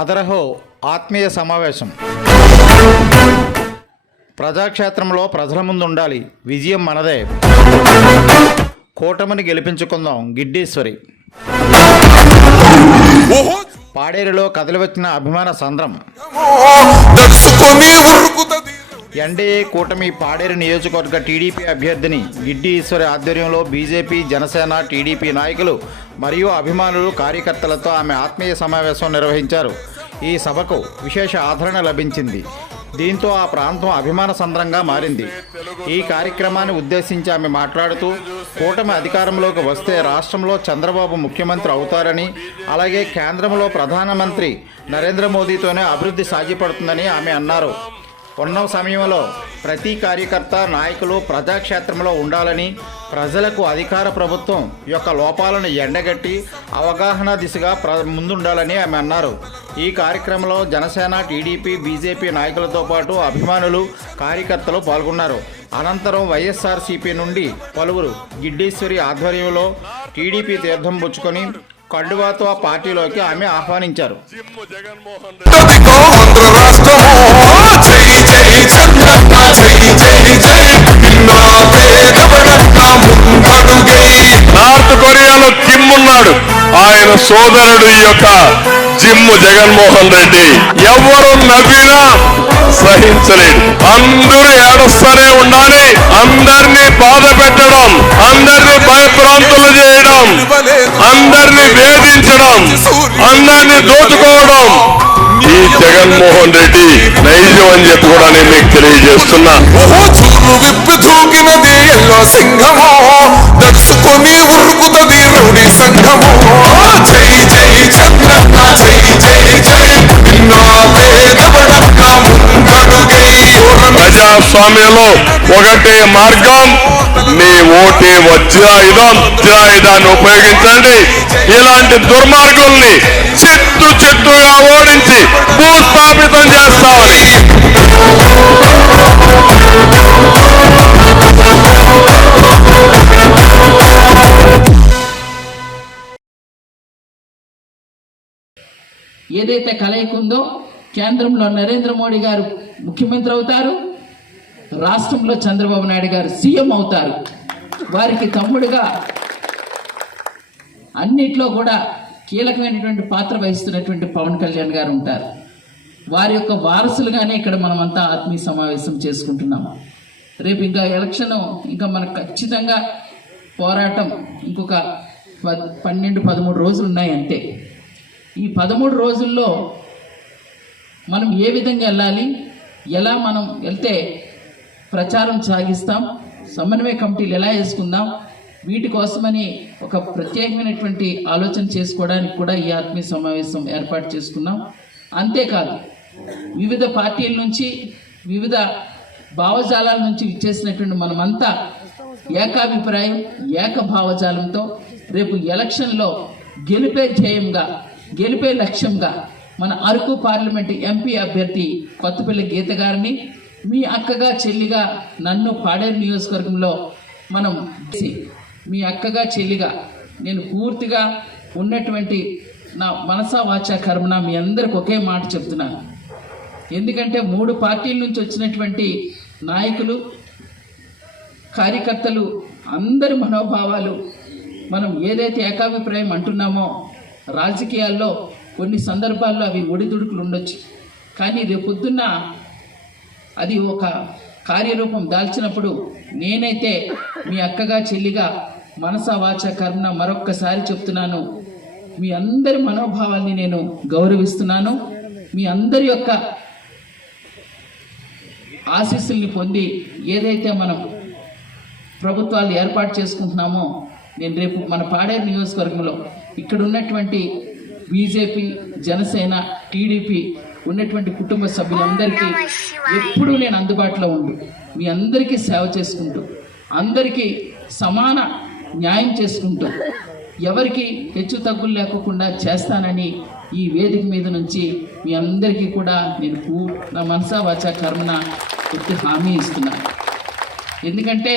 అదరహో ఆత్మీయ సమావేశం. ప్రజాక్షేత్రంలో ప్రజల ముందు ఉండాలి. విజయం మనదే. కూటమిని గెలిపించుకుందాం. గిడ్డీశ్వరి. పాడేరులో కదిలివచ్చిన అభిమాన సంద్రం. ఎన్డీఏ కూటమి పాడేరు నియోజకవర్గ టీడీపీ అభ్యర్థిని గిడ్డి ఈశ్వరి ఆధ్వర్యంలో బీజేపీ, జనసేన, టీడీపీ నాయకులు మరియు అభిమానులు, కార్యకర్తలతో ఆమె ఆత్మీయ సమావేశం నిర్వహించారు. ఈ సభకు విశేష ఆదరణ లభించింది. దీంతో ఆ ప్రాంతం అభిమాన సంద్రంగా మారింది. ఈ కార్యక్రమాన్ని ఉద్దేశించి ఆమె మాట్లాడుతూ, కూటమి అధికారంలోకి వస్తే రాష్ట్రంలో చంద్రబాబు ముఖ్యమంత్రి అవుతారని, అలాగే కేంద్రంలో ప్రధానమంత్రి నరేంద్ర మోదీతోనే అభివృద్ధి సాధ్యపడుతుందని ఆమె అన్నారు. ఉన్న సమయంలో ప్రతి కార్యకర్త, నాయకులు ప్రజాక్షేత్రంలో ఉండాలని, ప్రజలకు అధికార ప్రభుత్వం యొక్క లోపాలను ఎండగట్టి అవగాహన దిశగా ముందుండాలని ఆమె అన్నారు. ఈ కార్యక్రమంలో జనసేన, టీడీపీ, బీజేపీ నాయకులతో పాటు అభిమానులు, కార్యకర్తలు పాల్గొన్నారు. అనంతరం వైఎస్ఆర్సీపీ నుండి పలువురు గిడ్డీశ్వరి ఆధ్వర్యంలో టీడీపీ తీర్థం పుచ్చుకొని కండువాతో ఆ పార్టీలోకి ఆమె ఆహ్వానించారు. నార్త్ కొరియాలో కిమ్ ఉన్నాడు, ఆయన సోదరుడు ఈ యొక్క జిమ్ జగన్మోహన్ రెడ్డి. ఎవరు నవ్వినా సహించలేదు. అందరూ ఏడుస్తూనే ఉండాలి. అందరినీ బాధ పెట్టడం, అందరినీ భయభ్రాంతులు చేయడం, అందరినీ వేధించడం, అందరినీ దోచుకోవడం ఈ జగన్మోహన్ రెడ్డి నైజం అని చెప్పి కూడా నేను మీకు తెలియజేస్తున్నా. విప్పి దూకినది ఎల్లో సింహమో, దడుచుకొని ఉరుకుతుంది రౌడీ సంఘమో. జై జై చంద్రన్న, జై జై జై ప్రజాస్వామ్యంలో ఒకటే మార్గం, మీ ఓటే వజ్రాయుధాన్ని ఉపయోగించండి. ఇలాంటి దుర్మార్గుల్ని చిత్తుగా ఓడించి భూస్థాపితం చేస్తామని ఏదైతే కలయిక ఉందో, కేంద్రంలో నరేంద్ర మోడీ గారు ముఖ్యమంత్రి అవుతారు, రాష్ట్రంలో చంద్రబాబు నాయుడు గారు సీఎం అవుతారు. వారికి తమ్ముడుగా అన్నిట్లో కూడా కీలకమైనటువంటి పాత్ర వహిస్తున్నటువంటి పవన్ కళ్యాణ్ గారు ఉంటారు. వారి యొక్క వారసులుగానే ఇక్కడ మనమంతా ఆత్మీయ సమావేశం చేసుకుంటున్నాం. రేపు ఇంకా ఎలక్షన్, ఇంకా మనకు ఖచ్చితంగా పోరాటం ఇంకొక 12-13 రోజులు ఉన్నాయి అంతే. ఈ 13 రోజుల్లో మనం ఏ విధంగా వెళ్ళాలి, ఎలా మనం వెళ్తే ప్రచారం సాగిస్తాం, సమన్వయ కమిటీలు ఎలా వేసుకుందాం, వీటి కోసమని ఒక ప్రత్యేకమైనటువంటి ఆలోచన చేసుకోవడానికి కూడా ఈ ఆత్మీయ సమావేశం ఏర్పాటు చేసుకున్నాం. అంతేకాదు, వివిధ పార్టీల నుంచి, వివిధ భావజాలాల నుంచి ఇచ్చేసినటువంటి మనమంతా ఏకాభిప్రాయం, ఏకభావజాలంతో రేపు ఎలక్షన్లో గెలిపే ధ్యేయంగా, గెలిపే లక్ష్యంగా మన అరకు పార్లమెంట్ ఎంపీ అభ్యర్థి కొత్తపల్లి గీత గారిని మీ అక్కగా, చెల్లిగా నన్ను పాడేరు నియోజకవర్గంలో మనం మీ అక్కగా, చెల్లిగా నేను పూర్తిగా ఉన్నటువంటి నా మనసా వాచా కర్మన మీ అందరికి ఒకే మాట చెప్తున్నాను. ఎందుకంటే 3 పార్టీల నుంచి వచ్చినటువంటి నాయకులు, కార్యకర్తలు అందరి మనోభావాలు, మనం ఏదైతే ఏకాభిప్రాయం అంటున్నామో, రాజకీయాల్లో కొన్ని సందర్భాల్లో అవి ఒడిదుడుకులు ఉండొచ్చు, కానీ రేపొద్దున్న అది ఒక కార్యరూపం దాల్చినప్పుడు నేనైతే మీ అక్కగా, చెల్లిగా మనసా వాచ కర్మన మరొక్కసారి చెప్తున్నాను, మీ అందరి మనోభావాల్ని నేను గౌరవిస్తున్నాను. మీ అందరి యొక్క ఆశీస్సుల్ని పొంది ఏదైతే మనం ప్రభుత్వాలు ఏర్పాటు చేసుకుంటున్నామో, నేను రేపు మన పాడేరు నియోజకవర్గంలో ఇక్కడ ఉన్నటువంటి బీజేపీ, జనసేన, టీడీపీ ఉన్నటువంటి కుటుంబ సభ్యులందరికీ ఎప్పుడూ నేను అందుబాటులో ఉండు, మీ అందరికీ సేవ చేసుకుంటూ, అందరికీ సమాన న్యాయం చేసుకుంటూ, ఎవరికి హెచ్చు తగ్గులు లేకుండా చేస్తానని ఈ వేదిక మీద నుంచి మీ అందరికీ కూడా నేను నా మనసా వాచా కర్మన పూర్తి హామీ ఇస్తున్నాను. ఎందుకంటే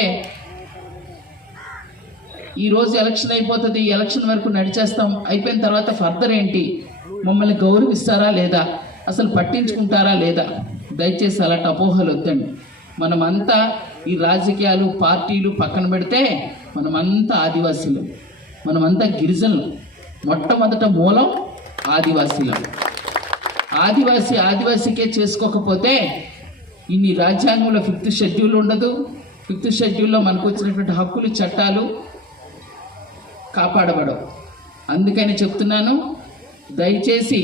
ఈరోజు ఎలక్షన్ అయిపోతుంది, ఎలక్షన్ వరకు నడిచేస్తాం, అయిపోయిన తర్వాత ఫర్దర్ ఏంటి, మమ్మల్ని గౌరవిస్తారా లేదా, అసలు పట్టించుకుంటారా లేదా? దయచేసి అలాంటి అపోహలు వద్దండి. మనమంతా ఈ రాజకీయాలు పార్టీలు పక్కన పెడితే మనమంతా ఆదివాసీలు, మనమంతా గిరిజనులు. మొట్టమొదట మూలం ఆదివాసీలం. ఆదివాసీకే చేసుకోకపోతే ఇన్ని రాజ్యాంగంలో 5th షెడ్యూల్ ఉండదు. 5th షెడ్యూల్లో మనకు వచ్చినటువంటి హక్కులు చట్టాలు కాపాడబడవు. అందుకని చెప్తున్నాను, దయచేసి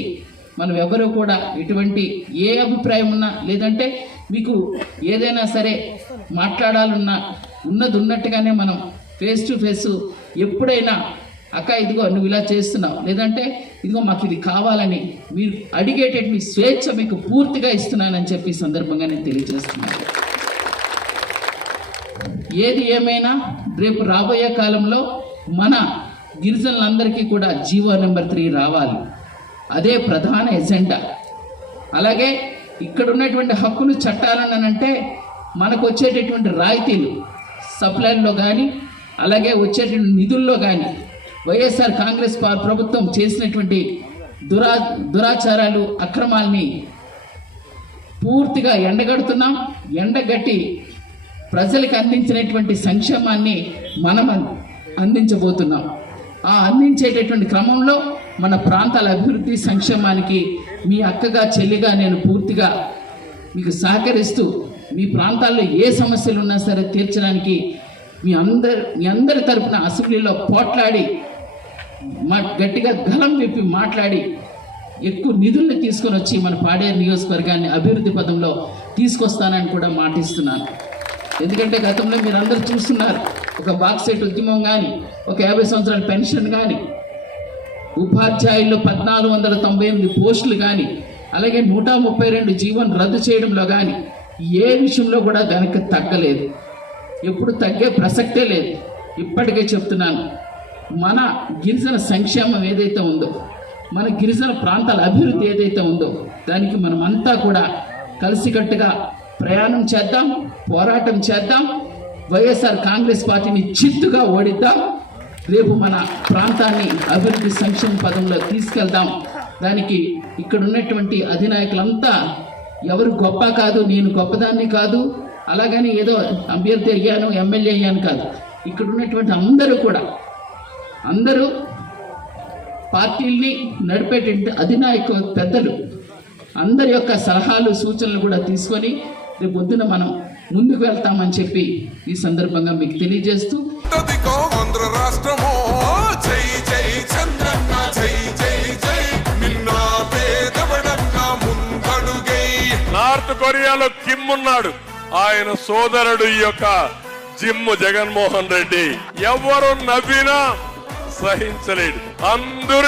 మనం ఎవరు కూడా ఎటువంటి ఏ అభిప్రాయం ఉన్నా, లేదంటే మీకు ఏదైనా సరే మాట్లాడాలన్నా ఉన్నది ఉన్నట్టుగానే మనం ఫేస్ టు ఫేస్ ఎప్పుడైనా అక్క ఇదిగో నువ్వు ఇలా చేస్తున్నావు, లేదంటే ఇదిగో మాకు ఇది కావాలని మీరు అడిగేటటువంటి స్వేచ్ఛ మీకు పూర్తిగా ఇస్తున్నానని చెప్పి సందర్భంగా నేను తెలియజేస్తున్నాను. ఏది ఏమైనా రేపు రాబోయే కాలంలో మన గిరిజనులందరికీ కూడా జీవో నెంబర్ 3 రావాలి. అదే ప్రధాన ఎజెండా. అలాగే ఇక్కడ ఉన్నటువంటి హక్కులు చట్టాలనంటే మనకు వచ్చేటటువంటి రాయితీలు సప్లైల్లో కానీ, అలాగే వచ్చేటువంటి నిధుల్లో కానీ వైఎస్ఆర్ కాంగ్రెస్ ప్రభుత్వం చేసినటువంటి దురాచారాలు, అక్రమాల్ని పూర్తిగా ఎండగడుతున్నాం. ఎండగట్టి ప్రజలకు అందించినటువంటి సంక్షేమాన్ని మనం అందించబోతున్నాం. ఆ అందించేటటువంటి క్రమంలో మన ప్రాంతాల అభివృద్ధి సంక్షేమానికి మీ అక్కగా చెల్లిగా నేను పూర్తిగా మీకు సహకరిస్తూ మీ ప్రాంతాల్లో ఏ సమస్యలు ఉన్నా సరే తీర్చడానికి మీ అందరి తరపున అసెంబ్లీలో పోట్లాడి గట్టిగా గలం విప్పి మాట్లాడి ఎక్కువ నిధుల్ని తీసుకొని వచ్చి మన పాడేరు నియోజకవర్గాన్ని అభివృద్ధి పదంలో తీసుకొస్తానని కూడా మాటిస్తున్నాను. ఎందుకంటే గతంలో మీరు అందరూ చూస్తున్నారు, ఒక బాక్సైట్ ఉద్యమం కానీ, ఒక 50 సంవత్సరాల పెన్షన్ కానీ, ఉపాధ్యాయుల్లో 1498 పోస్టులు కానీ, అలాగే 132 జీవోను రద్దు చేయడంలో కానీ ఏ విషయంలో కూడా దానికి తగ్గలేదు. ఎప్పుడు తగ్గే ప్రసక్తే లేదు. ఇప్పటికే చెప్తున్నాను, మన గిరిజన సంక్షేమం ఏదైతే ఉందో, మన గిరిజన ప్రాంతాల అభివృద్ధి ఏదైతే ఉందో దానికి మనమంతా కూడా కలిసికట్టుగా ప్రయాణం చేద్దాం, పోరాటం చేద్దాం. వైఎస్ఆర్ కాంగ్రెస్ పార్టీని చిత్తుగా ఓడిద్దాం. రేపు మన ప్రాంతాన్ని అభివృద్ధి సంక్షేమ పదంలో తీసుకెళ్దాం. దానికి ఇక్కడ ఉన్నటువంటి అధినాయకులంతా ఎవరు గొప్ప కాదు, నేను గొప్పదాన్ని కాదు, అలాగని ఏదో అభ్యర్థి అయ్యాను ఎమ్మెల్యే అయ్యాను కాదు. ఇక్కడ ఉన్నటువంటి అందరూ పార్టీల్ని నడిపేటువంటి అధినాయక పెద్దలు అందరి యొక్క సలహాలు సూచనలు కూడా తీసుకొని రేపు పొద్దున మనం ముందుకు వెళ్తామని చెప్పి ఈ సందర్భంగా మీకు తెలియజేస్తూ, ఆంధ్ర రాష్ట్రమో జై జై చంద్రన్న జై జై జై నిన్న పేదవడన్న ముందడుగై. నార్త్ కొరియాలో కిమ్ ఉన్నాడు, ఆయన సోదరుడు ఈ యొక్క జగన్మోహన్ రెడ్డి. ఎవరు నవ్వినా సహించలేడు. అందరూ